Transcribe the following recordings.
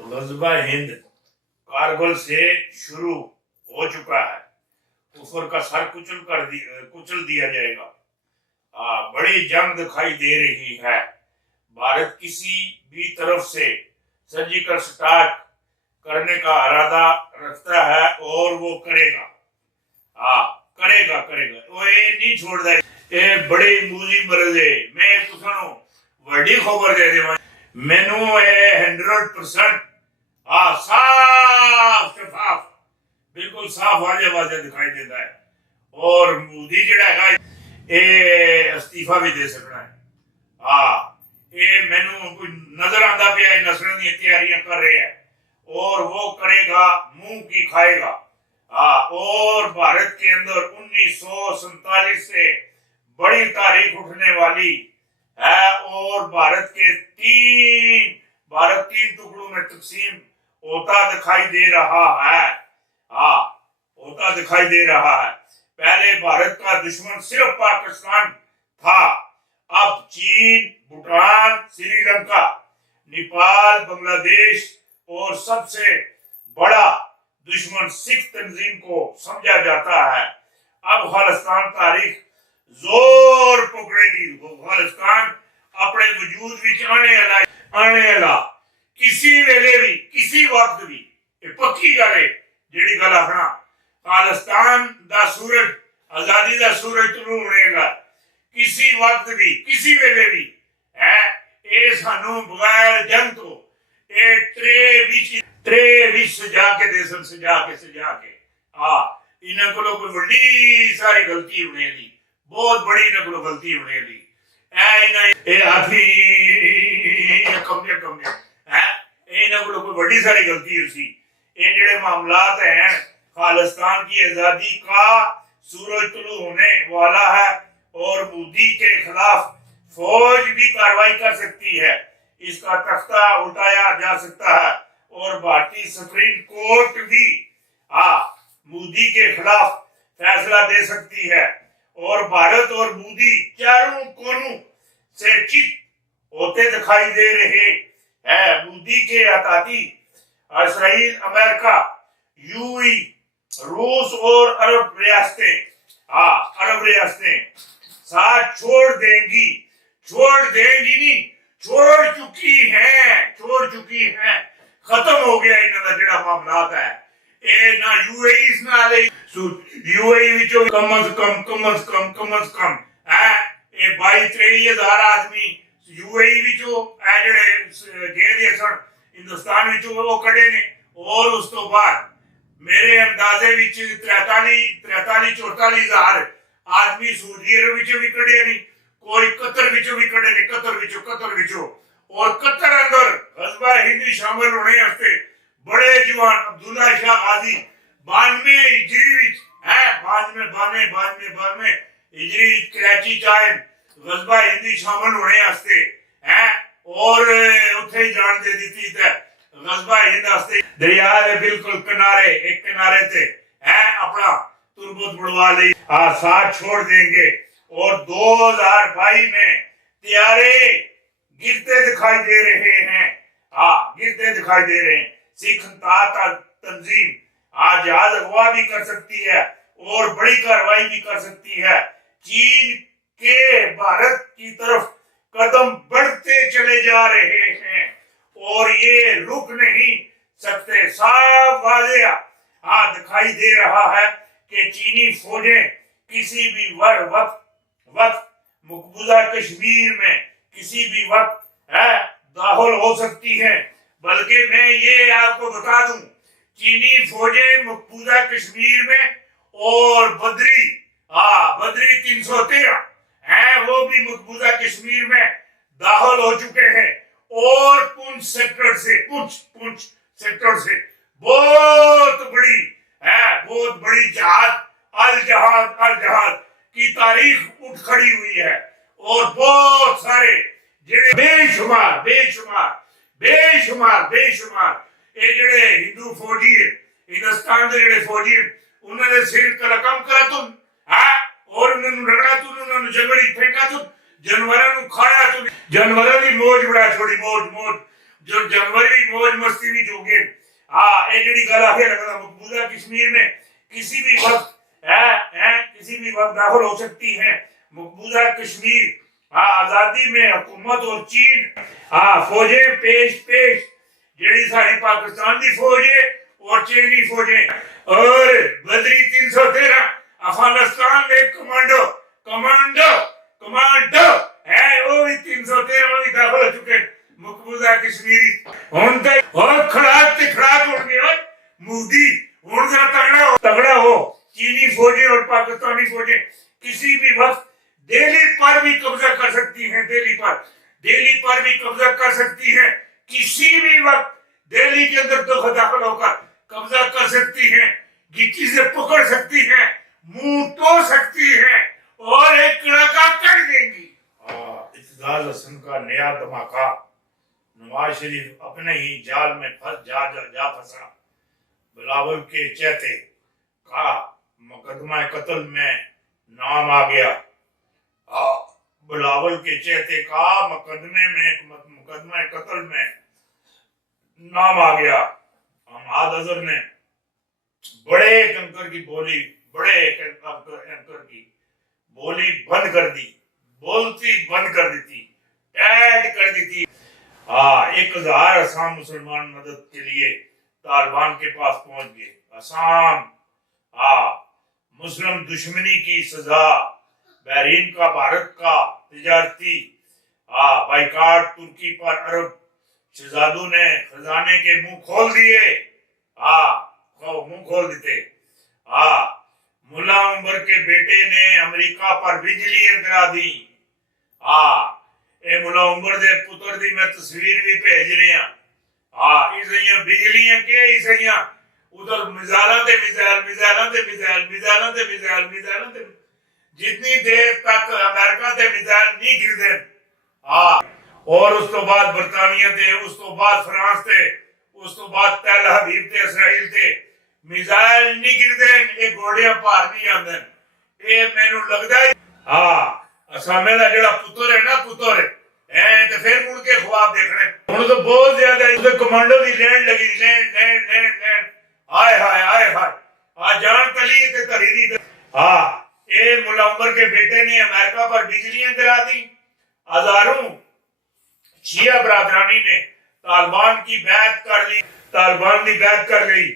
ग़ज़वा हिंद कारगिल से शुरू हो चुका है। कुफर का सर कुचल दिया जाएगा। बड़ी जंग दिखाई दे रही है। भारत किसी भी तरफ से सर्जिकल स्ट्राइक करने का इरादा रखता है और वो करेगा। करेगा वो ये नहीं छोड़ता। ये बड़ी मूली मरजे मैं तुसानू बड़ी खबर दे देवां। मैनू ये 100% साफ शफाफ बिल्कुल साफ वाजे दिखाई देता है। और मोदी जिहड़ा है ये अस्तीफा भी दे सकना है। ये मैनू कोई नजर आंदा पिया नसलों दी तैयारियां कर रहे हैं और वो करेगा, मुंह की खाएगा। और भारत के अंदर 1947 से बड़ी तारीख उठने वाली है और भारत तीन टुकड़ों में तकसीम होता दिखाई दे रहा है। होता दिखाई दे रहा है। पहले भारत का दुश्मन सिर्फ पाकिस्तान था, अब चीन, भूटान, श्रीलंका, नेपाल, बांग्लादेश और सबसे बड़ा दुश्मन सिख तंजीम को समझा जाता है। अब खालिस्तान तारीख जोर पकड़ेगी। वो खालिस्तान अपने वजूद विच आने वाला किसी वेले भी किसी वक्त भी पक्की गल है जिहड़ी गल आखना खालिस्तान दा सूरज आजादी दा सूरज तुलू होएगा किसी वक्त भी किसी वेले भी है। ये सानू बगैर जंग तो ये त्रे विच सजा के देसन सजा के इन्हां कोलों कोई बड़ी सारी गलती होने दी, बहुत बड़ी इन्हां कोलों गलती होने दी। इन्हां कोलों कोई बड़ी सारी गलती हुई। ये जिहड़े मामलात हैं खालिस्तान की आजादी का सूरज तुलू होने वाला है और मोदी के खिलाफ फौज भी कार्रवाई कर सकती है। इसका तख्ता उठाया जा सकता है और भारतीय सुप्रीम कोर्ट भी मोदी के खिलाफ फैसला दे सकती है। और भारत और मोदी चारों कोनों से चित होते दिखाई दे रहे हैं। मोदी के आताती इसराइल, अमेरिका, यूएई, रूस और अरब रियासतें साथ छोड़ देंगी नहीं, छोड़ चुकी हैं। खत्म हो गया इन्होंने जिहड़ा मामलात है। ये ना यूएई नाल यूएई विचों कम अज कम ये 22-23 हजार आदमी यूएई विचों जिहड़े गए सन हिंदुस्तान विचों वो कड़े ने। और उस तो बाद मेरे अंदाजे विच 43-44 हजार आदमी सऊदी अरब विचों भी कड़े ने, कोई कतर विचों भी कड़े ने, कतर विचों। और कतर अंदर ग़ज़वा हिंद शामिल होने वास्ते बड़े जवान अब्दुल्ला शाह गाजी 92 हिजरी विच है 92 हिजरी कराची चाहे ग़ज़वा हिंद शामिल होने वास्ते है। और उत्थे जान दे दी ते ग़ज़वा हिंद वास्ते दरिया दे बिल्कुल किनारे ते है अपना तुरबत बढ़वा ली साथ छोड़ देंगे। और 2022 में तैयारे गिरते दिखाई दे रहे हैं। सिख तंजीम जहाज अगवा भी कर सकती है और बड़ी कार्रवाई भी कर सकती है। चीन के भारत की तरफ कदम बढ़ते चले जा रहे हैं और ये रुक नहीं सकते। साफ वाज़ेह दिखाई दे रहा है कि चीनी फौजें किसी भी वक्त मकबूजा कश्मीर में किसी भी वक्त दाखिल हो सकती हैं। बल्कि मैं ये आपको बता दूं, चीनी फौजें मकबूजा कश्मीर में और बद्री 313 हैं वो भी मकबूजा कश्मीर में दाखिल हो चुके हैं। और पुंछ सेक्टर से बहुत बड़ी अल जहाद की तारीख उठ खड़ी हुई है। और बहुत सारे बेशुमार ये जिहड़े हिंदू फौजी है हिंदुस्तान के जिहड़े फौजी उन्होंने सिर कलकम करा तुम और उन्होंने रगड़ा तुम उन्होंने जंगली फेंका तुम जानवरों खाया तुम जानवरों की मौज बड़ा छोड़ी मौज جو جنوری موج مستی بھی ہو گئے ہاں یہ جڑی گل آخر لگتا مقبوضہ کشمیر میں کسی بھی وقت کسی بھی وقت داخل ہو سکتی ہیں مقبوضہ کشمیر آزادی میں حکومت اور چین فوجیں پیش جڑی ساری پاکستان دی فوج ہے اور چینی فوجیں اور بدری 313 افغانستان کے کمانڈو ہے وہ بھی 313 بھی داخل ہو چکے مقبوضہ کشمیری ہوں تک اور کھڑاک ہو گئے مودی ہوں ذرا تگڑا ہو چینی فوجیں اور پاکستانی فوجیں کسی بھی وقت دہلی پر بھی قبضہ کر سکتی ہیں دہلی پر بھی قبضہ کر سکتی ہیں کسی بھی وقت دہلی کے اندر داخل ہو کر قبضہ کر سکتی ہیں یہ چیزیں پکڑ سکتی ہیں منہ ٹو سکتی ہیں اور ایک کڑاکا کر دیں گی اعتزاز حسن کا نیا دھماکہ نواز شریف اپنے ہی جال میں جا پھنسا بلاول کے چہتے کا مقدمہ قتل میں نام آ گیا بلاول کے چہتے کا مقدمہ قتل میں نام آ گیا حماد اظہر نے بڑے کنکر کی بولی بند کر دی بولتی بند کر دیتی ایڈ کر دیتی 1000 آسام مسلمان مدد کے لیے طالبان کے پاس پہنچ گئے آسام مسلم دشمنی کی سزا بحرین کا بھارت کا تجارتی بائیکاٹ ترکی پر عرب شہزادوں نے خزانے کے منہ کھول دیتے ملا عمر کے بیٹے نے امریکہ پر بجلیاں گرا دی اے ملا عمر دے پتر دی میں تصویر بھی بھیج رہے ہیں اسیاں بجلیاں کے اسیاں ادھر میزائل جتنی دیر تک امریکہ دے میزائل نہیں گردے اور اس تو بعد برطانیہ تے اس تو بعد فرانس تے اس تو بعد تل حبیب تے اسرائیل تے میزائل نہیں گردے یہ گوڑیاں پار نہیں آندن یہ مینوں لگدا ہے اسامے دا جڑا پتر ہے نا تے پھر مڑ کے خواب دیکھنے ہن تو بہت زیادہ اس کمانڈو دی لینڈ لگی لینڈ ہائے جان تلی تے تحریری اے ملا عمر کے بیٹے نے امریکہ پر بجلیاں گرا دی ہزاروں شیعہ برادرانی نے طالبان کی بیعت کر لی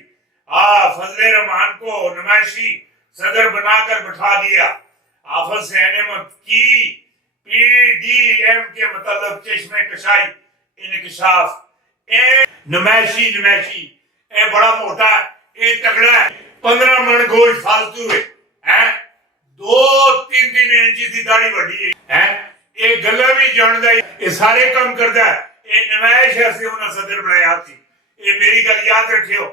فضل رحمان کو نمائشی صدر بنا کر بٹھا دیا حافظ حسین احمد کی پی ڈی ایم کے متعلق چشمے کشائی انکشاف نمائشی اے بڑا موٹا ہے اے تگڑا ہے 15 من گوشت فالتو ہے 2-3 انچ دی داڑھی وڈی ہے اے گلا بھی جاندا ہے اے سارے کام کردا ہے اے نمائش ہے انہاں صدر بنایا سی اے میری گل یاد رکھیو